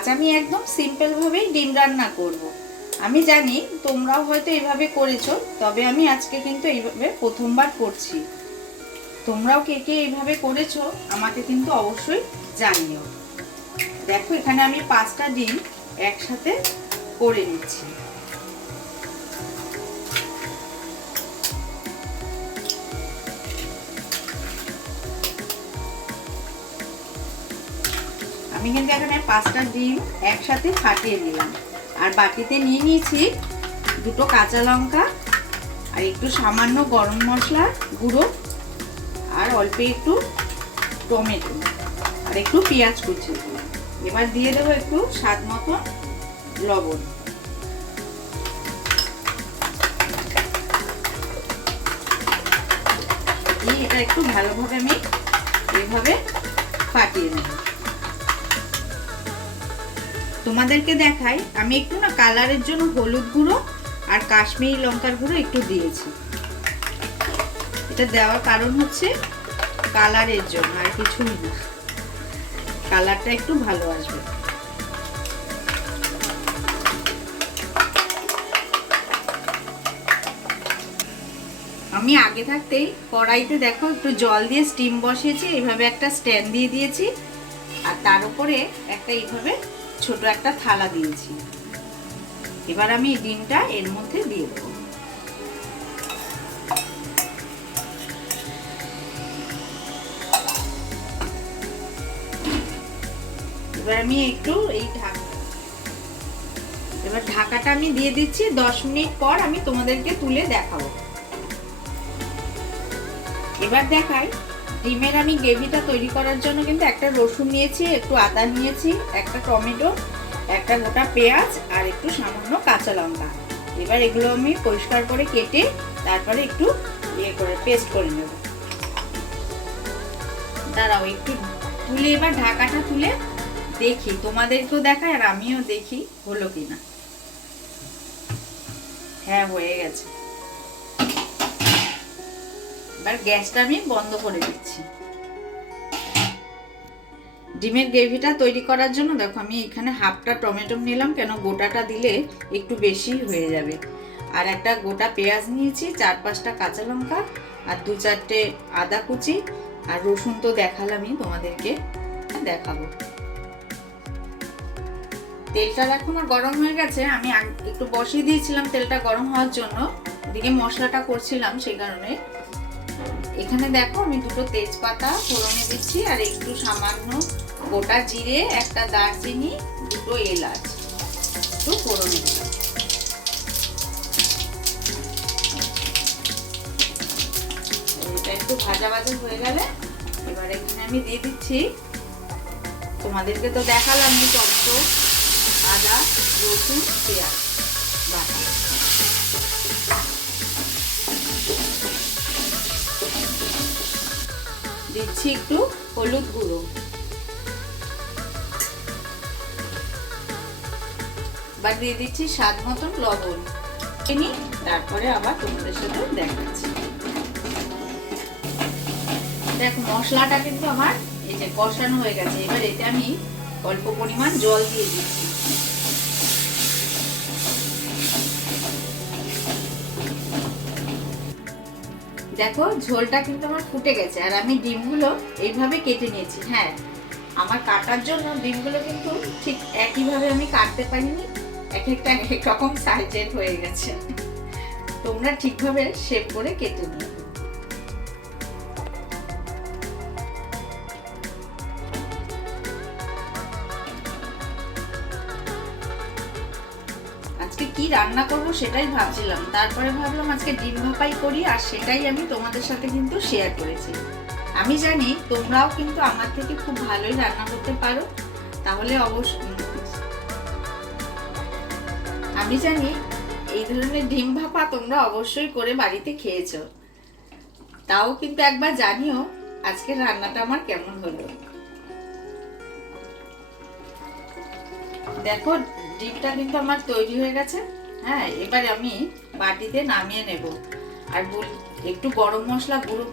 আজ আমি একদম সিম্পল ভাবেই ডিম রান্না করব। আমি জানি তোমরাও হয়তো এইভাবে করেছো, তবে আমি আজকে কিন্তু এইভাবে প্রথমবার করছি। তোমরাও কে কে এইভাবে করেছো আমাকে কিন্তু অবশ্যই জানিও। দেখো এখানে আমি 5টা ডিম একসাথে করে নিচ্ছি। আমি কিন্তু এখানে 5টা ডিম একসাথে ফাটিয়ে নিলাম, আর বাটিতে নিয়ে নিয়েছি 2টো কাঁচা লঙ্কা, আর একটু সামান্য গরম মশলা গুঁড়ো, আর অল্প একটু টমেটো, আর একটু পেঁয়াজ কুচি। এবার দিয়ে দেবো একটু স্বাদ মতো লবণ। এটা একটু ভালোভাবে আমি এইভাবে ফাটিয়ে নেব। তোমাদেরকে দেখাই, আমি একটু না কালারের জন্য হলুদ গুঁড়ো আর কাশ্মীরি লঙ্কার গুঁড়ো একটু দিয়েছি। এটা দেওয়ার কারণ হচ্ছে কালারের জন্য, আর কিছুই না, কালারটা একটু ভালো আসবে। আমি আগে থাকতেই কড়াইতে দেখো একটু জল দিয়ে স্টিম বসিয়েছি, এইভাবে একটা স্ট্যান্ড দিয়ে দিয়েছি, আর তার উপরে একটা এইভাবে ছোট একটা থালা দিয়েছি। এবার আমি এই ডিমটা এর মধ্যে দিয়ে দেবো। এবার আমি একটু এবার ঢাকাটা আমি দিয়ে দিচ্ছি। 10 মিনিট পর আমি তোমাদেরকে তুলে দেখাবো। এবার দেখাই ডিমের আমি গ্রেভিটা তৈরি করার জন্য কিন্তু একটা রসুন নিয়েছি, একটু আদা নিয়েছি, একটা টমেটো, একটা গোটা পেঁয়াজ, আর একটু সামান্য কাঁচা লঙ্কা। এবার এগুলো আমি পরিষ্কার করে কেটে তারপরে একটু পেস্ট করে নেব। দাঁড়াও একটু তুলে, এবার ঢাকাটা তুলে দেখি, তোমাদেরকেও দেখাই আর আমিও দেখি হলো কিনা। হ্যাঁ, হয়ে গেছে। এবার গ্যাসটা আমি বন্ধ করে দিচ্ছি। ডিমের গ্রেভিটা তৈরি করার জন্য দেখো আমি এখানে হাফটা টমেটো নিলাম, কেন গোটাটা দিলে একটু বেশি হয়ে যাবে। আর একটা গোটা পেঁয়াজ নিয়েছি, 4-5টা কাঁচা লঙ্কা, আর 2-4টে আদা কুচি, আর রসুন তো দেখালামই তোমাদেরকে, দেখাবো। তেলটা দেখো আমার গরম হয়ে গেছে। আমি একটু বসিয়ে দিয়েছিলাম তেলটা গরম হওয়ার জন্য, এদিকে মশলাটা করছিলাম, সেই কারণে। এখানে দেখো আমি 2টো তেজপাতা ফোড়নে দিচ্ছি, আর একটু সামান্য গোটা জিরে, একটা দারচিনি, 2টো এলাচ একটু ফোড়নে দিলাম। এটা একটু ভাজা ভাজা হয়ে গেলে এবার এখানে আমি দিয়ে দিচ্ছি, তোমাদেরকে তো দেখালাম, টমেটো, আদা, রসুন, পেঁয়াজ বাটা। দিচ্ছি একটু হলুদ গুঁড়ো। এবার দিয়ে দিচ্ছি স্বাদ মতন লবণ। তারপরে আবার তোমাদের সাথে দেখাচ্ছি। দেখো মশলাটা কিন্তু আমার এই যে কষানো হয়ে গেছে। এবার এতে আমি অল্প পরিমাণ জল দিয়ে দিচ্ছি। দেখো ঝোলটা কিন্তু আমার ফুটে গেছে, আর আমি ডিমগুলো এইভাবে কেটে নিয়েছি। হ্যাঁ, আমার কাটার জন্য ডিমগুলো কিন্তু ঠিক একইভাবে আমি কাটতে পারিনি, এক এক রকম সাইজের হয়ে গেছে। তোমরা ঠিকভাবে শেপ করে কেটে নিও। আজকে কি রান্না করব সেটাই ভাবছিলাম, তারপরে ভাবলাম আজকে ডিম ভাপাই করি, আর সেটাই আমি তোমাদের সাথে কিন্তু শেয়ার করেছি। আমি জানি তোমরাও কিন্তু আমার থেকে খুব ভালোই রান্না করতে পারো, তাহলে আমি জানি এই ধরনের ডিম ভাপা তোমরা অবশ্যই করে বাড়িতে খেয়েছো। তাও কিন্তু একবার জানিও আজকের রান্নাটা আমার কেমন হলো। দেখো ডিমটা কিন্তু আমার তৈরি হয়ে গেছে। হ্যাঁ, এবার আমি বাটিতে নামিয়ে নেব, আর একটু গরম মশলা গুঁড়ো